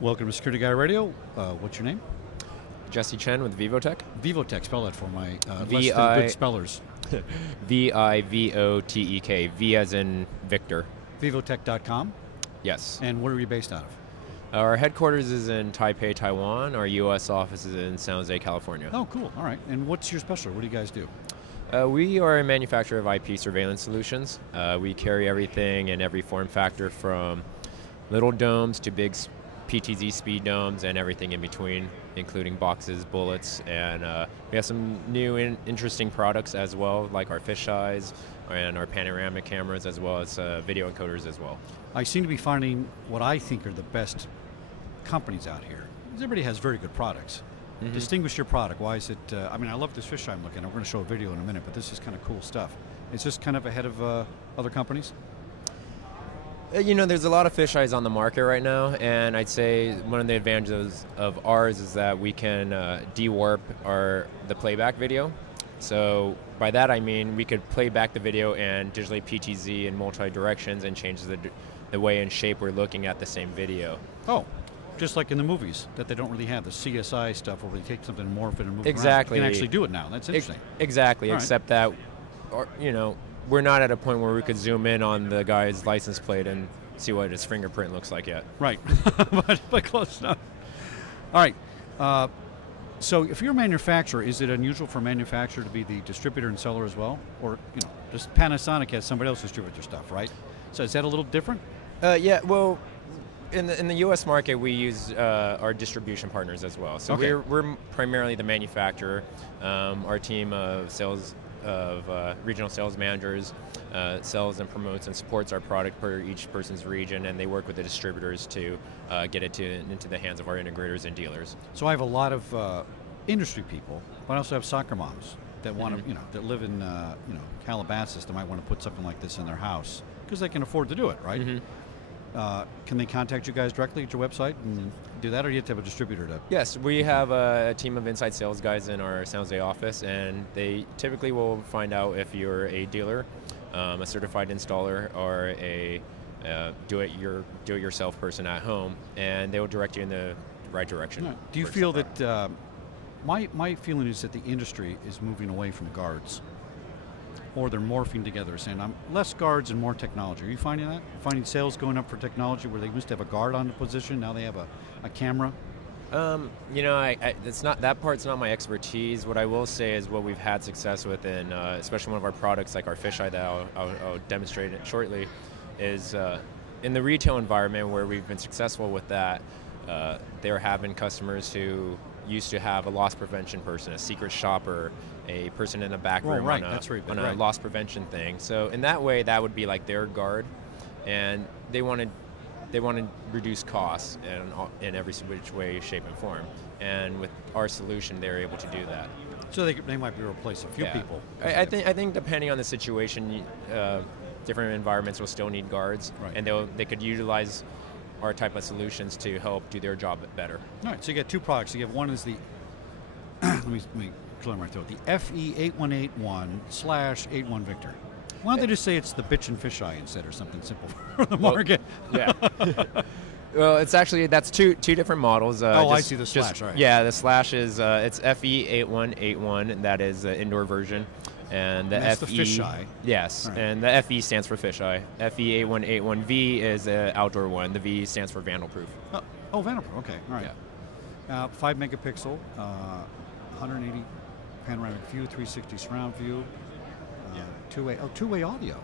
Welcome to Security Guy Radio. What's your name? Jesse Chen with VIVOTEK. VIVOTEK, spell that for my less than good spellers. VIVOTEK, V as in Victor. VIVOTEK.com? Yes. And where are you based out of? Our headquarters is in Taipei, Taiwan. Our U.S. office is in San Jose, California. Oh, cool. All right. And what's your specialty? What do you guys do? We are a manufacturer of IP surveillance solutions. We carry everything in every form factor from little domes to big PTZ speed domes and everything in between, including boxes, bullets, and we have some new interesting products as well, like our fisheyes and our panoramic cameras, as well as video encoders as well. I seem to be finding what I think are the best companies out here. Everybody has very good products. Mm-hmm. Distinguish your product. Why is it, I mean, I love this fisheye I'm looking at. We're going to show a video in a minute, but this is kind of cool stuff. Is this kind of ahead of other companies? You know, there's a lot of fisheyes on the market right now, and I'd say one of the advantages of ours is that we can de-warp the playback video. So by that I mean we could play back the video and digitally PTZ in multi-directions and change the way and shape we're looking at the same video. Oh, just like in the movies, that they don't really have the CSI stuff where they take something and morph it and move exactly. it around. You can actually do it now. That's interesting. Exactly, All except that, you know, we're not at a point where we could zoom in on the guy's license plate and see what his fingerprint looks like yet. Right, but close enough. All right, so if you're a manufacturer, is it unusual for a manufacturer to be the distributor and seller as well? Or, you know, just Panasonic has somebody else distribute their stuff, right? So is that a little different? Yeah, well, in the U.S. market, we use our distribution partners as well. So okay. we're primarily the manufacturer. Our team of regional sales managers sells and promotes and supports our product per each person's region, and they work with the distributors to get it into the hands of our integrators and dealers. So I have a lot of industry people, but I also have soccer moms that want to, you know, that live in Calabasas. They might want to put something like this in their house because they can afford to do it, right? Mm-hmm. Can they contact you guys directly at your website and do that, or do you have to have a distributor to? Yes, we have a team of inside sales guys in our San Jose office, and they typically will find out if you're a dealer, a certified installer, or a do-it-yourself person at home, and they will direct you in the right direction. Yeah. Do you feel that, my feeling is that the industry is moving away from guards, or they're morphing together, saying I'm less guards and more technology. Are you finding that? Finding sales going up for technology where they used to have a guard on the position, now they have a camera? You know, it's not, that part's not my expertise. What I will say is what we've had success with in, especially one of our products like our fisheye that I'll demonstrate it shortly, is in the retail environment where we've been successful with that, there have been customers who used to have a loss prevention person, a secret shopper, a person in a back room on a loss prevention thing. So in that way, that would be like their guard, and they want to reduce costs in every which way, shape, and form. And with our solution, they're able to do that. So they might be able to replace a few people. I think depending on the situation, different environments will still need guards, right. And they could utilize our type of solutions to help do their job better. All right, so you get two products. You get one is the, let me clear my throat, the FE8181/81 Victor. Why don't they just say it's the bitch and fisheye instead, or something simple for the market? Yeah. Well, it's actually, that's two different models. I see the slash, right. Yeah, the slash is, it's FE8181, and that is the indoor version. And that's the fisheye. Yes, right. And the FE stands for fisheye. FE8181V is the outdoor one. The V stands for vandal-proof. Oh, vandal-proof, okay, all right. Yeah. 5 megapixel, 180 panoramic view, 360 surround view, two-way audio.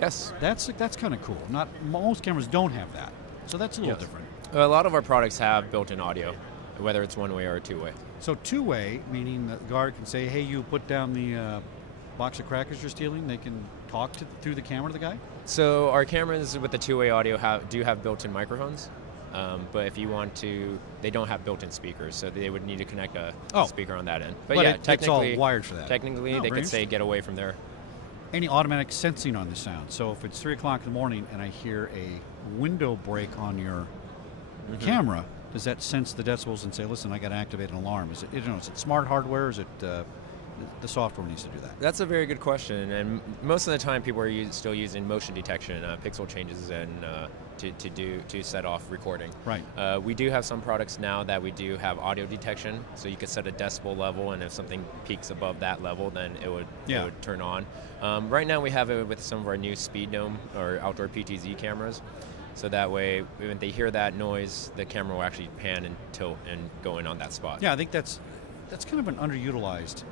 Yes. That's kind of cool. Not most cameras don't have that, so that's a little different. A lot of our products have built-in audio, whether it's one-way or two-way. So two-way, meaning the guard can say, hey, you put down the box of crackers you're stealing, they can talk through the camera to the guy? So our cameras with the two-way audio do have built-in microphones, but if you want to, they don't have built-in speakers, so they would need to connect a speaker on that end. But yeah, technically, it's all wired for that. Technically, they could say get away from there. Any automatic sensing on the sound? So if it's 3 o'clock in the morning and I hear a window break on your camera, does that sense the decibels and say, listen, I got to activate an alarm? Is it smart hardware, or is it the software needs to do that? That's a very good question, and most of the time people are still using motion detection, pixel changes, and to set off recording. Right. We do have some products now that we do have audio detection, so you could set a decibel level, and if something peaks above that level, then it would turn on. Right now we have it with some of our new speed dome or outdoor PTZ cameras, so that way when they hear that noise, the camera will actually pan and tilt and go in on that spot. Yeah, I think that's kind of an underutilized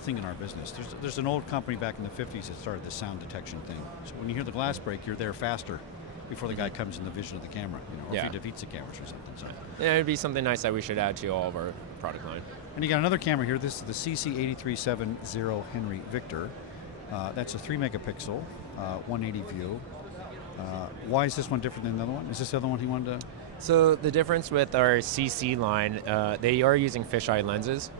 thing in our business. There's an old company back in the 50s that started the sound detection thing. So when you hear the glass break, you're there faster before the guy comes in the vision of the camera, or if he defeats the cameras or something. So. Yeah, it'd be something nice that we should add to all of our product line. And you got another camera here. This is the CC8370 Henry Victor. That's a 3 megapixel, 180 view. Why is this one different than the other one? Is this the other one he wanted to? So the difference with our CC line, they are using fisheye lenses,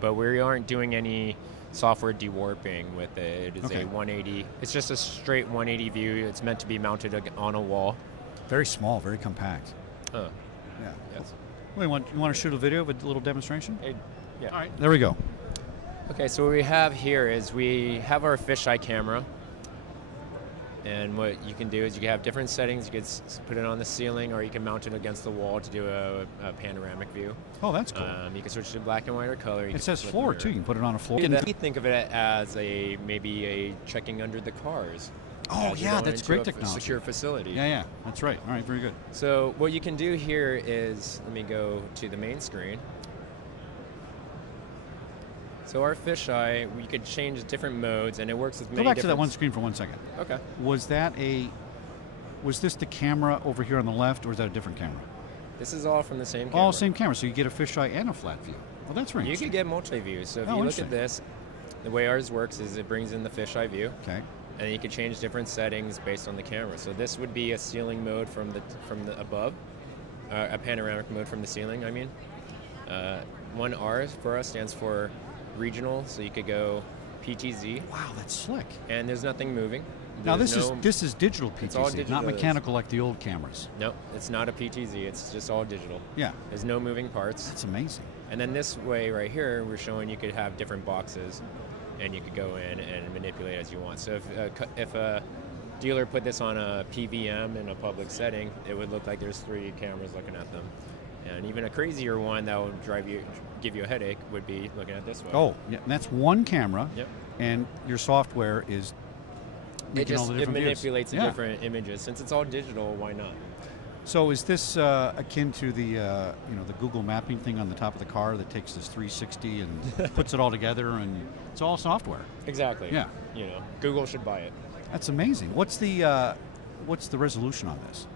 but we aren't doing any software dewarping with it. It is a 180. It's just a straight 180 view. It's meant to be mounted on a wall. Very small, very compact. Yeah. Yes. Well, you want to shoot a video of a little demonstration? Yeah. All right. There we go. Okay, so what we have here is we have our fisheye camera. And what you can do is you can have different settings. You can put it on the ceiling, or you can mount it against the wall to do a panoramic view. Oh, that's cool. You can switch to black and white or color. It says floor too. You can put it on a floor. We think of it as maybe a checking under the cars. Oh yeah, that's great technology. Secure facility. Yeah, that's right. All right, very good. So what you can do here is, let me go to the main screen. So our fisheye, we could change different modes, and it works with many different... Go back to that one screen for 1 second. Okay. Was this the camera over here on the left, or is that a different camera? This is all from the same camera. All same camera, so you get a fisheye and a flat view. Well, that's very interesting. You could get multi-views. So if you look at this, the way ours works is it brings in the fisheye view. Okay. And you can change different settings based on the camera. So this would be a ceiling mode from the above, a panoramic mode from the ceiling. I mean, 1R for us stands for regional, so you could go PTZ. Wow, that's slick. And there's nothing moving. Now this is digital PTZ, it's all digital, not mechanical like the old cameras. No, it's not a PTZ. It's just all digital. Yeah. There's no moving parts. That's amazing. And then this way right here, we're showing you could have different boxes, and you could go in and manipulate as you want. So if a dealer put this on a PVM in a public setting, it would look like there's 3 cameras looking at them. And even a crazier one that will give you a headache would be looking at this one. Oh, yeah, and that's one camera. Yep. And your software is making all the different It manipulates views. the different images. Since it's all digital, why not? So is this akin to the the Google mapping thing on the top of the car that takes this 360 and puts it all together, and it's all software? Exactly. Yeah. Google should buy it. That's amazing. What's the resolution on this?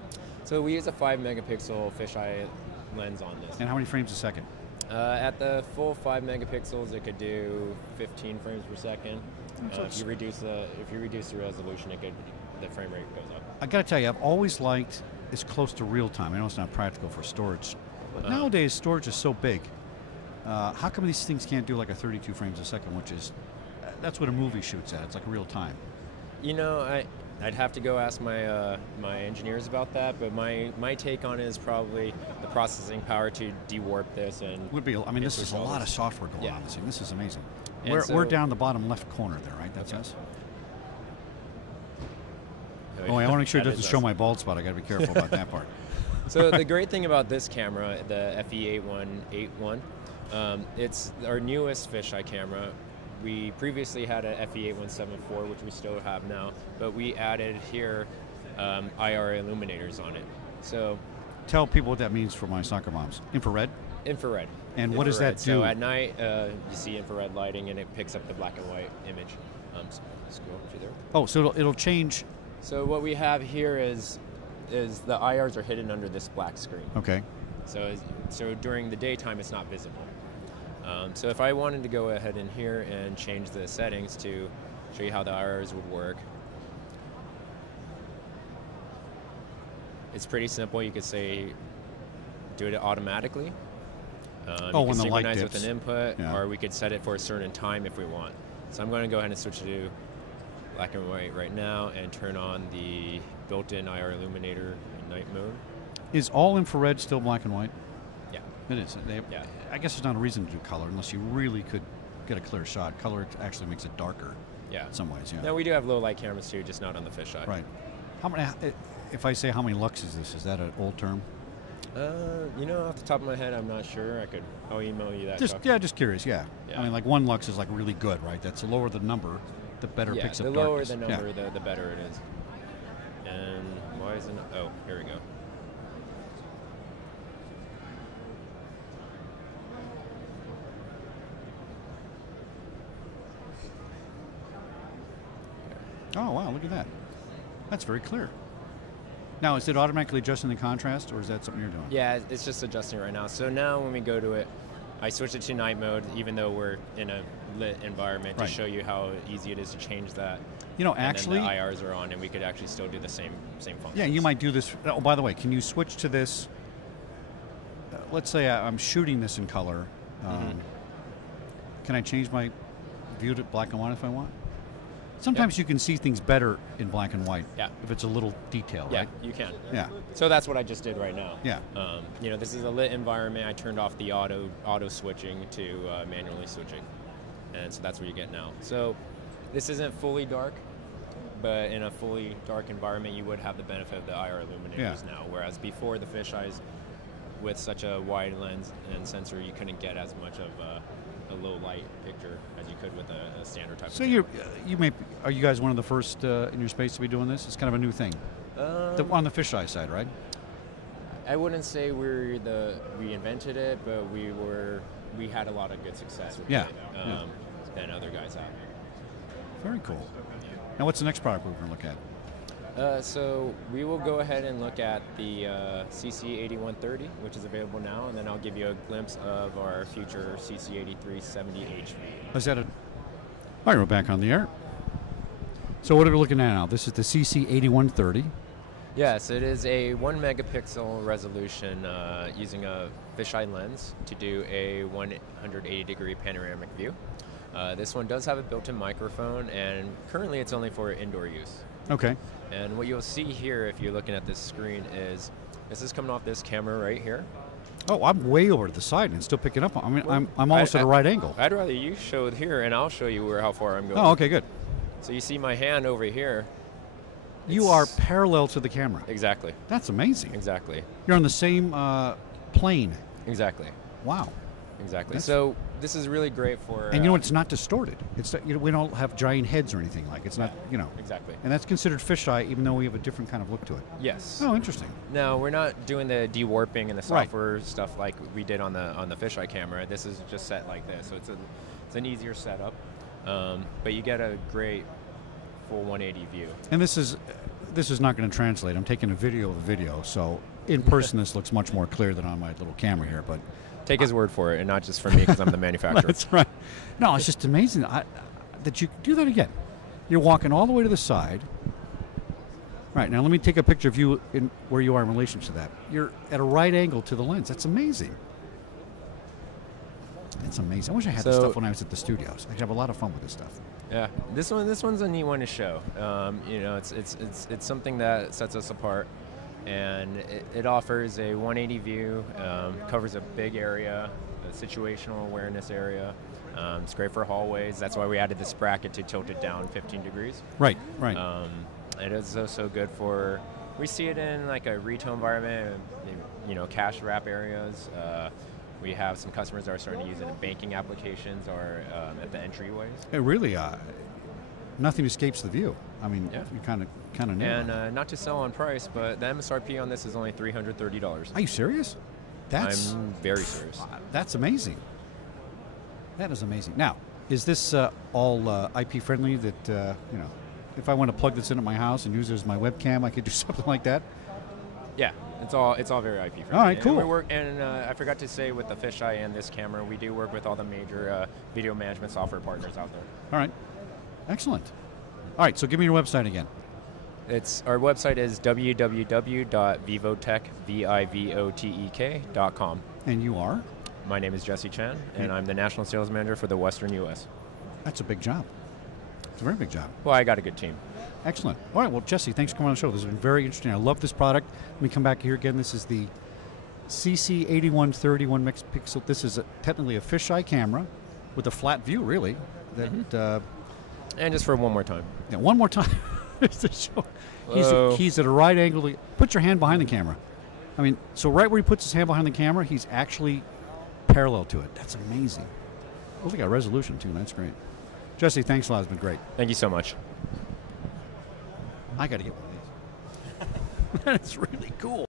So we use a 5 megapixel fisheye lens on this. And how many frames a second? At the full 5 megapixels, it could do 15 frames per second. If you reduce the resolution, the frame rate goes up. I got to tell you, I've always liked as close to real time. I know it's not practical for storage, but nowadays storage is so big. How come these things can't do like a 32 frames a second, which is that's what a movie shoots at? It's like real time. I'd have to go ask my my engineers about that, but my take on it is probably the processing power to dewarp this and would be. I mean, this is a lot of software going on this thing. This is amazing. We're down the bottom left corner there, right? That's us. Oh, I want to make sure it doesn't show my bald spot. I got to be careful about that part. So the great thing about this camera, the FE8181, it's our newest fisheye camera. We previously had a FE8174, which we still have now, but we added here IR illuminators on it. So tell people what that means for my soccer moms. Infrared? Infrared. And what does that do? So at night, you see infrared lighting, and it picks up the black and white image. So let's go over to there. Oh, so it'll change. So what we have here is the IRs are hidden under this black screen. Okay. So during the daytime, it's not visible. So if I wanted to go ahead in here and change the settings to show you how the IRs would work, it's pretty simple. You could say do it automatically. When the light dips. With an input, or we could set it for a certain time if we want. So I'm going to go ahead and switch to black and white right now and turn on the built-in IR illuminator in night mode. Is all infrared still black and white? Yeah. It is. I guess there's not a reason to do color unless you really could get a clear shot. Color actually makes it darker. Yeah. In some ways, yeah. Now we do have low light cameras too, just not on the fisheye. Right. if I say how many lux is this, is that an old term? You know, off the top of my head, I'm not sure. I'll email you that. Just curious. Yeah. I mean, like 1 lux is like really good, right? That's the lower the number, the better it picks up darkness. The lower the number, the better it is. And why isn't? Oh, here we go. Oh wow! Look at that. That's very clear. Now, is it automatically adjusting the contrast, or is that something you're doing? Yeah, it's just adjusting right now. So now when we go to it, I switch it to night mode, even though we're in a lit environment, to show you how easy it is to change that. You know, actually, and then the IRs are on, and we could actually still do the same function. Yeah, you might do this. Oh, by the way, can you switch to this? Let's say I'm shooting this in color. Can I change my view to black and white if I want? Sometimes you can see things better in black and white. Yeah. If it's a little detail, right? Yeah, you can. Yeah. So that's what I just did right now. Yeah. You know, this is a lit environment. I turned off the auto switching to manually switching, and so that's what you get now. So this isn't fully dark, but in a fully dark environment, you would have the benefit of the IR illuminators now. Whereas before, the fisheyes with such a wide lens and sensor, you couldn't get as much of a low light picture as you could with a standard type. So are you guys one of the first in your space to be doing this? It's kind of a new thing on the fisheye side, right? I wouldn't say we invented it, but we had a lot of good success with it than other guys have. Very cool. Now, what's the next product we're going to look at? So we will go ahead and look at the CC8130, which is available now, and then I'll give you a glimpse of our future CC8370HV. Is that all right, we're back on the air. So what are we looking at now? This is the CC8130. Yes, it is a 1 megapixel resolution using a fisheye lens to do a 180-degree panoramic view. This one does have a built-in microphone, and currently it's only for indoor use. Okay. And what you'll see here, if you're looking at this screen, is this is coming off this camera right here. Oh, I'm way over to the side and still picking up. I mean, I'm almost at a right angle. I'd rather you show it here, and I'll show you how far I'm going. Oh, okay, good. So you see my hand over here. You are parallel to the camera. Exactly. That's amazing. Exactly. You're on the same plane. Exactly. Wow. Exactly. So this is really great for. And you know, it's not distorted. It's we don't have giant heads or anything like. It's not, you know. Exactly. And that's considered fisheye, even though we have a different kind of look to it. Yes. Oh, interesting. No, we're not doing the dewarping and the software stuff like we did on the fisheye camera. This is just set like this, so it's an easier setup, but you get a great full 180 view. And this is not going to translate. I'm taking a video of a video, so in person this looks much more clear than on my little camera here, but. Take his word for it, and not just for me, because I'm the manufacturer. That's right. No, it's just amazing that you do that again. You're walking all the way to the side. Right, now let me take a picture of you in where you are in relation to that. You're at a right angle to the lens. That's amazing. That's amazing. I wish I had this stuff when I was at the studios. I'd have a lot of fun with this stuff. Yeah, this one's a neat one to show. You know, it's something that sets us apart. And it offers a 180 view, covers a big area, a situational awareness area. It's great for hallways. That's why we added this bracket to tilt it down 15 degrees. Right. It is also good for, we see it in like a retail environment, you know, cash wrap areas. We have some customers that are starting to use it in banking applications or at the entryways. It really, nothing escapes the view. I mean, you kind of nailed it. And not to sell on price, but the MSRP on this is only $330. Are you serious? I'm very serious. That's amazing. That is amazing. Now, is this all IP friendly? That you know, if I want to plug this into my house and use it as my webcam, I could do something like that. Yeah, it's all very IP friendly. All right, cool. And I forgot to say, with the fisheye and this camera, we do work with all the major video management software partners out there. All right, excellent. All right, so give me your website again. Our website is www.vivotek.com. And you are? My name is Jesse Chen, and I'm the National Sales Manager for the Western U.S. That's a big job. It's a very big job. Well, I got a good team. Excellent. All right, well, Jesse, thanks for coming on the show. This has been very interesting. I love this product. Let me come back here again. This is the CC8130 1 megapixel. This is technically a fisheye camera with a flat view, really. That. And just for one more time. Yeah, one more time. Just to show- Whoa. he's at a right angle. Put your hand behind the camera. I mean, so right where he puts his hand behind the camera, he's actually parallel to it. That's amazing. Oh, they got resolution too. That's great. Jesse, thanks a lot. It's been great. Thank you so much. I got to get one of these. That's really cool.